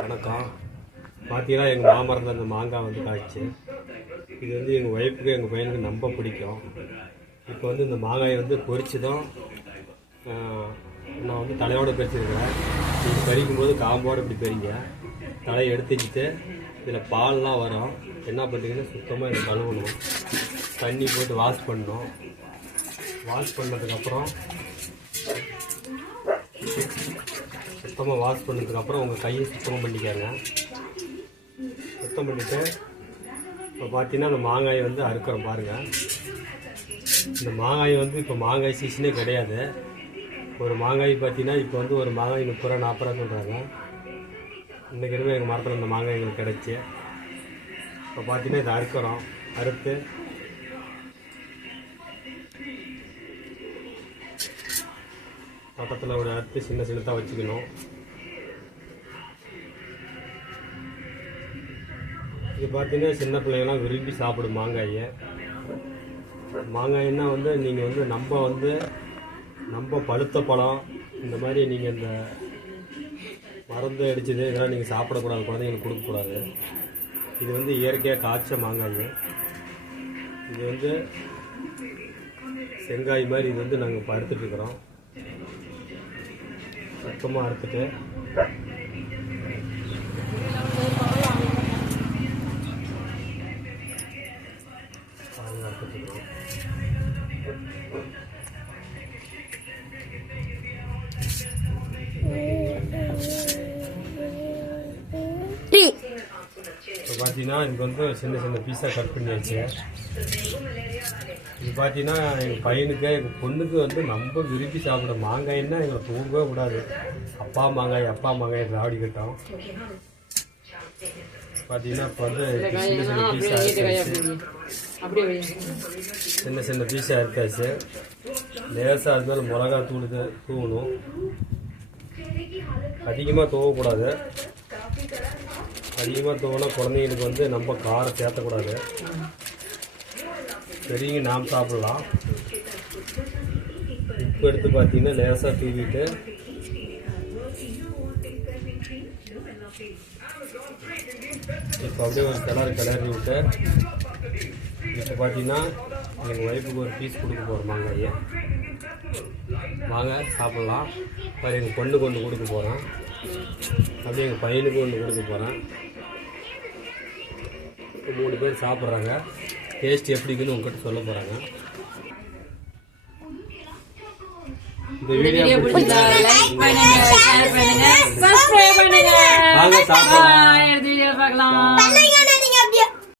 வணக்கம். பார்த்தீங்கன்னா எங்கள் மாமரத்தில் அந்த மாங்காய் வந்து காய்ச்சி இது வந்து எங்கள் ஒய்ஃபுக்கு எங்கள் பையனுக்கு ரொம்ப பிடிக்கும். இப்போ வந்து இந்த மாங்காயை வந்து பொரிச்சுதான் நான் வந்து தலையோடு பறிச்சிருக்கிறேன். இது பறிக்கும்போது காம்போடு இப்படி பறிங்க. தலையை எடுத்து வச்சுட்டு இதில் பால்லாம் வரும். என்ன பண்ணுறீங்கன்னா சுத்தமாக இதை கழுவணும், தண்ணி போட்டு வாஷ் பண்ணணும். வாஷ் பண்ணதுக்கப்புறம் சுத்தமாக வாஷ் பண்ணதுக்கப்புறம் உங்கள் கையை சுத்தமாக பண்ணிக்காங்க. சுத்தம் பண்ணிவிட்டு இப்போ பார்த்தீங்கன்னா அந்த மாங்காயை வந்து அறுக்கிறோம் பாருங்கள். இந்த மாங்காய் வந்து இப்போ மாங்காய் சீசனே கிடையாது. ஒரு மாங்காய் பார்த்தீங்கன்னா இப்போ வந்து ஒரு மாங்காய் 30 ரூபா 40 ரூபா சொல்கிறாங்க. இன்றைக்கி இருமே எங்கள் மரத்தில் இந்த மாங்காய் எங்களுக்கு கிடச்சி இப்போ பார்த்தீங்கன்னா இதை அறுக்கிறோம். அறுத்து பக்கத்தில் ஒரு அறுத்து சின்ன சின்னதாக வச்சுக்கணும். இது பார்த்தீங்கன்னா சின்ன பிள்ளைங்களாம் விரும்பி சாப்பிடும் மாங்காயை. மாங்காய்னா வந்து நீங்கள் வந்து நம்ம பழுத்த பழம் இந்த மாதிரி நீங்கள் இந்த மருந்து அடிச்சது இதெல்லாம் நீங்கள் சாப்பிடக்கூடாது, குழந்தைங்களுக்கு கொடுக்கக்கூடாது. இது வந்து இயற்கையாக காய்ச்ச மாங்காய். இது வந்து செங்காய் மாதிரி இது வந்து நாங்கள் இப்போ அறுத்துட்ருக்குறோம். சுத்தமாக அறுத்துட்டு அறுத்துட்ருக்குறோம். இப்போ பார்த்தீங்கன்னா இதுக்கு வந்து சின்ன சின்ன பீஸாக கட் பண்ணியாச்சு. இது பார்த்தீங்கன்னா எங்கள் பையனுக்கு எங்கள் பொண்ணுக்கு வந்து ரொம்ப விரும்பி சாப்பிட மாங்காய்னா எங்களை தூங்கவே கூடாது. அப்பா மாங்காய் திராவடி கட்டம். பார்த்தீங்கன்னா இப்போ வந்து சின்ன சின்ன பீஸாக இருக்காச்சு. சின்ன சின்ன பீஸாக இருக்காச்சு. லேசாக அது மேலே மிளகா தூவணும். அதிகமாக தூவக்கூடாது. அதிகமாக தூவினா குழந்தைங்களுக்கு வந்து நம்ம காரம் சேர்த்தக்கூடாது. பெரியங்க நாம் சாப்பிடலாம். உப்பு எடுத்து பார்த்தீங்கன்னா லேசாக தூவிட்டு இப்போ அப்படியே ஒரு கிளறி விட்டு இப்போ பார்த்தீங்கன்னா எங்கள் ஒய்ஃபுக்கு ஒரு பீஸ் கொடுக்க போகிறோம் மாங்காயை. வாங்க சாப்பிட்லாம். இப்போ எங்கள் பொண்ணுக்கு ஒன்று கொடுக்க போகிறேன், அப்படியே எங்கள் பையனுக்கு ஒன்று கொடுக்க போகிறேன். இப்போ 3 பேர் சாப்பிட்றாங்க. டேஸ்ட் எப்படிக்குன்னு உங்ககிட்ட சொல்ல போகிறாங்க. இந்த வீடியோ பிடிச்சா லைக் பண்ணுங்க, ஷேர் பண்ணுங்க, சப்ஸ்கிரைப் பண்ணுங்க. வாங்க சாப்பிடலாம்.